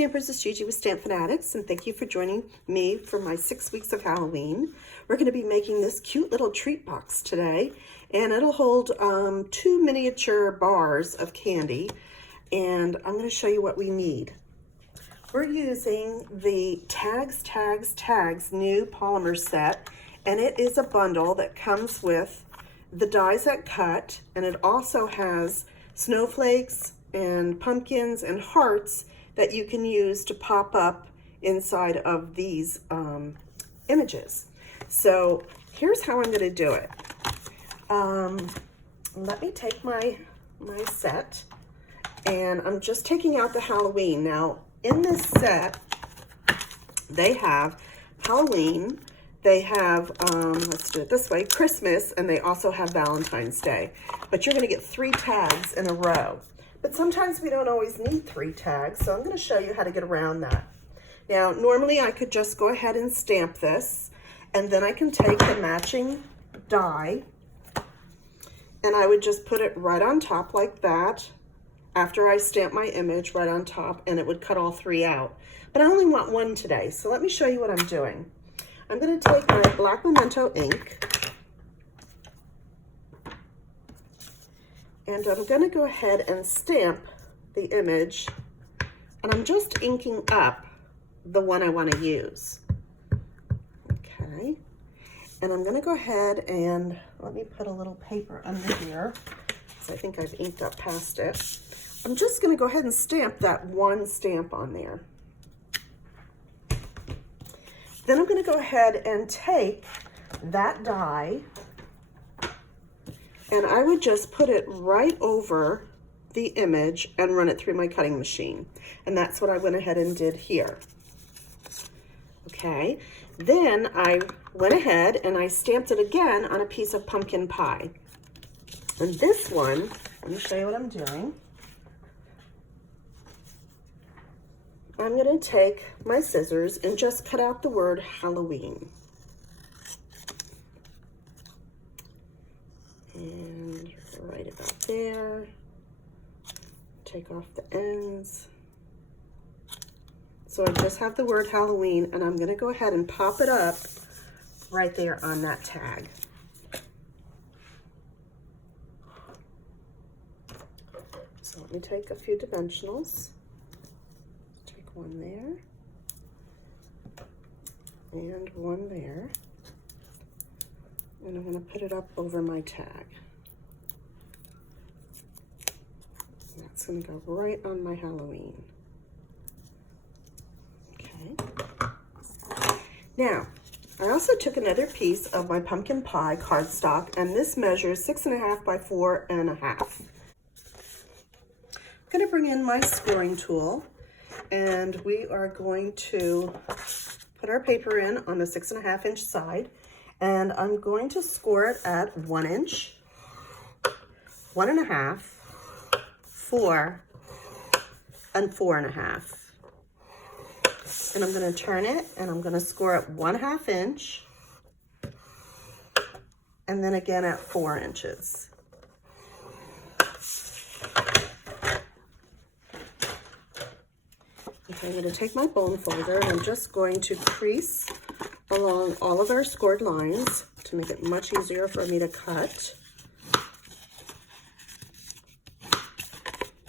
Stampers, it's Gigi with StampFUNatics, and thank you for joining me for my 6 weeks of Halloween. We're going to be making this cute little treat box today, and it'll hold 2 miniature bars of candy, and I'm going to show you what we need. We're using the Tags new polymer set, and it is a bundle that comes with the dies that cut, and it also has snowflakes and pumpkins and hearts that you can use to pop up inside of these images. So here's how I'm going to do it. Let me take my set, and I'm just taking out the Halloween. Now in this set they have Halloween, they have let's do it this way, Christmas, and they also have Valentine's Day. But you're going to get 3 tags in a row. But sometimes we don't always need 3 tags, so I'm going to show you how to get around that. Now, normally I could just go ahead and stamp this, and then I can take the matching die, and I would just put it right on top like that, after I stamp my image right on top, and it would cut all 3 out. But I only want 1 today, so let me show you what I'm doing. I'm going to take my black memento ink, and I'm going to go ahead and stamp the image, and I'm just inking up the one I want to use. Okay, and I'm going to go ahead and let me put a little paper under here, because I think I've inked up past it. I'm just going to go ahead and stamp that 1 stamp on there. Then I'm going to go ahead and take that die, and I would just put it right over the image and run it through my cutting machine. And that's what I went ahead and did here. Okay, then I went ahead and I stamped it again on a piece of pumpkin pie. And this one, let me show you what I'm doing. I'm going to take my scissors and just cut out the word Halloween. And right about there, take off the ends. So I just have the word Halloween, and I'm going to go ahead and pop it up right there on that tag. So let me take a few dimensionals. Take 1 there, and 1 there. And I'm going to put it up over my tag. That's going to go right on my Halloween. Okay. Now, I also took another piece of my pumpkin pie cardstock, and this measures 6.5 by 4.5. I'm going to bring in my scoring tool, and we are going to put our paper in on the 6.5 inch side. And I'm going to score it at 1 inch, 1.5, 4, and 4.5. And I'm going to turn it, and I'm going to score at 1/2 inch, and then again at 4 inches. Okay, I'm going to take my bone folder, and I'm just going to crease along all of our scored lines to make it much easier for me to cut.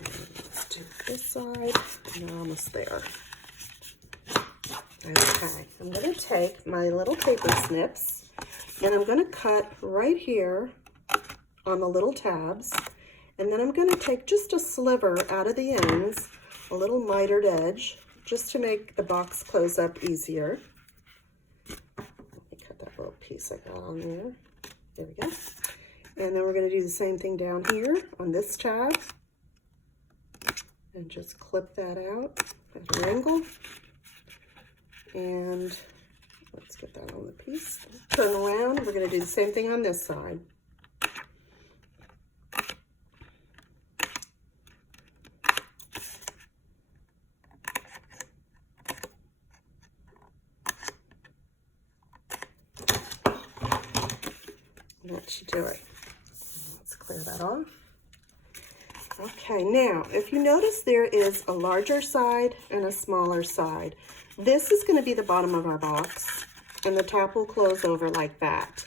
Let's do this side, and we're almost there. Okay, I'm going to take my little paper snips, and I'm going to cut right here on the little tabs, and then I'm going to take just a sliver out of the ends, a little mitered edge, just to make the box close up easier. Little piece I got on there. There we go. And then we're going to do the same thing down here on this tab, and just clip that out at an angle. And let's get that on the piece. Turn around. We're going to do the same thing on this side. That should do it. Let's clear that off. Okay, now, if you notice there is a larger side and a smaller side. This is going to be the bottom of our box, and the top will close over like that.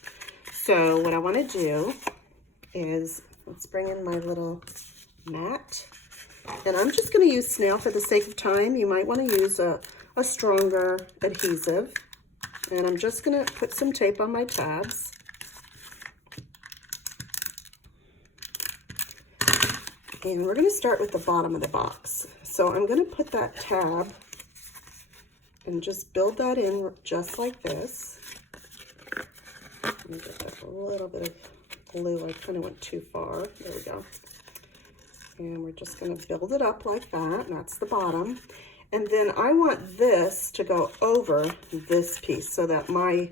So what I want to do is, let's bring in my little mat, and I'm just going to use snail for the sake of time. You might want to use a stronger adhesive, and I'm just going to put some tape on my tabs. And we're going to start with the bottom of the box. So I'm going to put that tab and just build that in just like this. Let me get that a little bit of glue. I kind of went too far. There we go. And we're just going to build it up like that. And that's the bottom. And then I want this to go over this piece so that my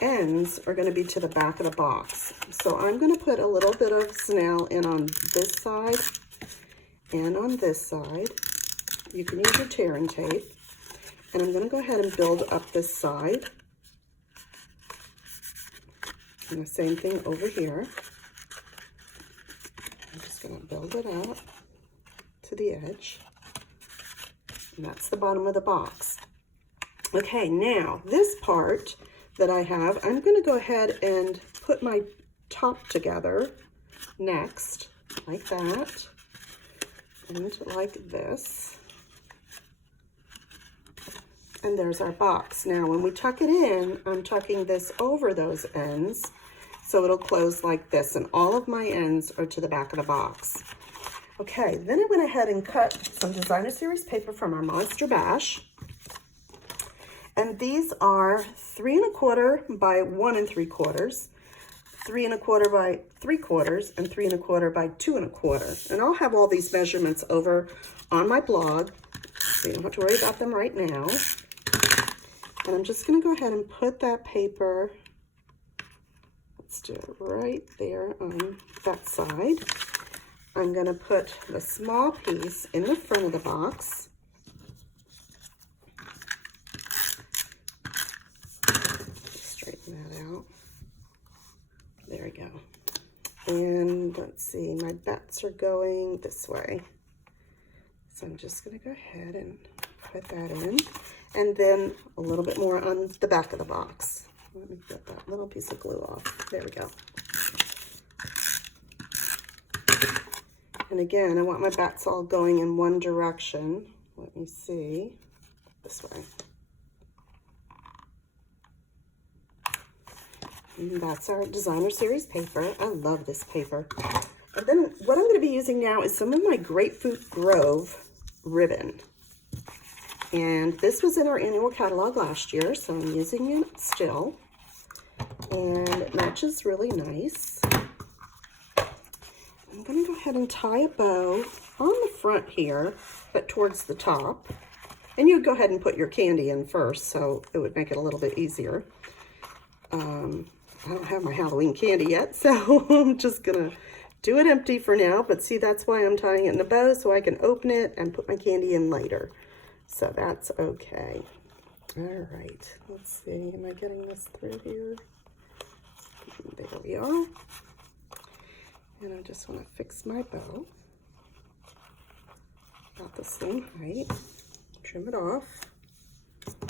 ends are going to be to the back of the box. So I'm going to put a little bit of snail in on this side and on this side. You can use your tearing tape. And I'm going to go ahead and build up this side. And the same thing over here. I'm just going to build it up to the edge. And that's the bottom of the box. Okay, now this part that I have, I'm going to go ahead and put my top together next, like that, and like this. And there's our box. Now, when we tuck it in, I'm tucking this over those ends, so it'll close like this, and all of my ends are to the back of the box. Okay, then I went ahead and cut some designer series paper from our Monster Bash. And these are 3 1/4 by 1 3/4, 3 1/4 by 3/4, and 3 1/4 by 2 1/4. And I'll have all these measurements over on my blog, so you don't have to worry about them right now. And I'm just going to go ahead and put that paper, let's do it right there on that side. I'm going to put the small piece in the front of the box. Straighten that out. There we go. And let's see, my bats are going this way. So I'm just going to go ahead and put that in. And then a little bit more on the back of the box. Let me get that little piece of glue off. There we go. And again, I want my bats all going in one direction. Let me see. This way. And that's our designer series paper. I love this paper. And then what I'm going to be using now is some of my Grapefruit Grove ribbon. And this was in our annual catalog last year, so I'm using it still. And it matches really nice. I'm going to go ahead and tie a bow on the front here, but towards the top. And you'd go ahead and put your candy in first, so it would make it a little bit easier. I don't have my Halloween candy yet, so I'm just going to do it empty for now. But see, that's why I'm tying it in a bow, so I can open it and put my candy in later. So that's okay. All right, let's see. Am I getting this through here? There we are. And I just want to fix my bow. About the same height. Trim it off.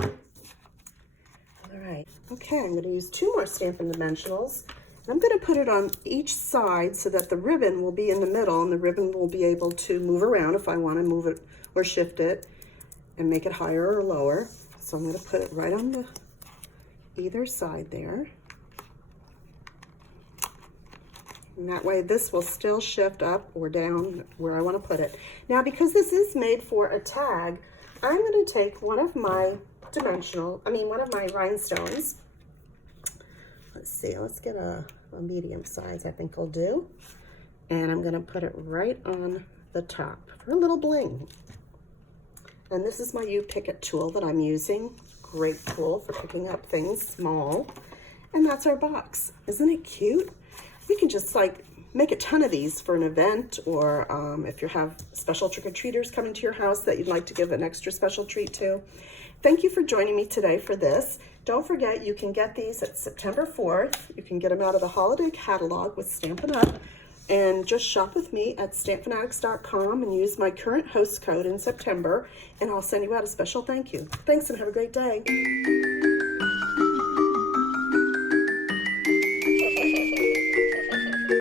All right. Okay, I'm going to use 2 more Stampin' Dimensionals. And I'm going to put it on each side so that the ribbon will be in the middle, and the ribbon will be able to move around if I want to move it or shift it and make it higher or lower. So I'm going to put it right on the either side there. And that way this will still shift up or down where I want to put it. Now, because this is made for a tag, I'm going to take one of my rhinestones. Let's see, let's get a medium size, I think will do. And I'm going to put it right on the top for a little bling. And this is my U-Pick-It tool that I'm using. Great tool for picking up things small. And that's our box. Isn't it cute? You can just like make a ton of these for an event, or if you have special trick-or-treaters coming to your house that you'd like to give an extra special treat to. Thank you for joining me today for this. Don't forget, you can get these at September 4th. You can get them out of the holiday catalog with Stampin' Up! And just shop with me at StampFUNatics.com and use my current host code in September, and I'll send you out a special thank you. Thanks and have a great day.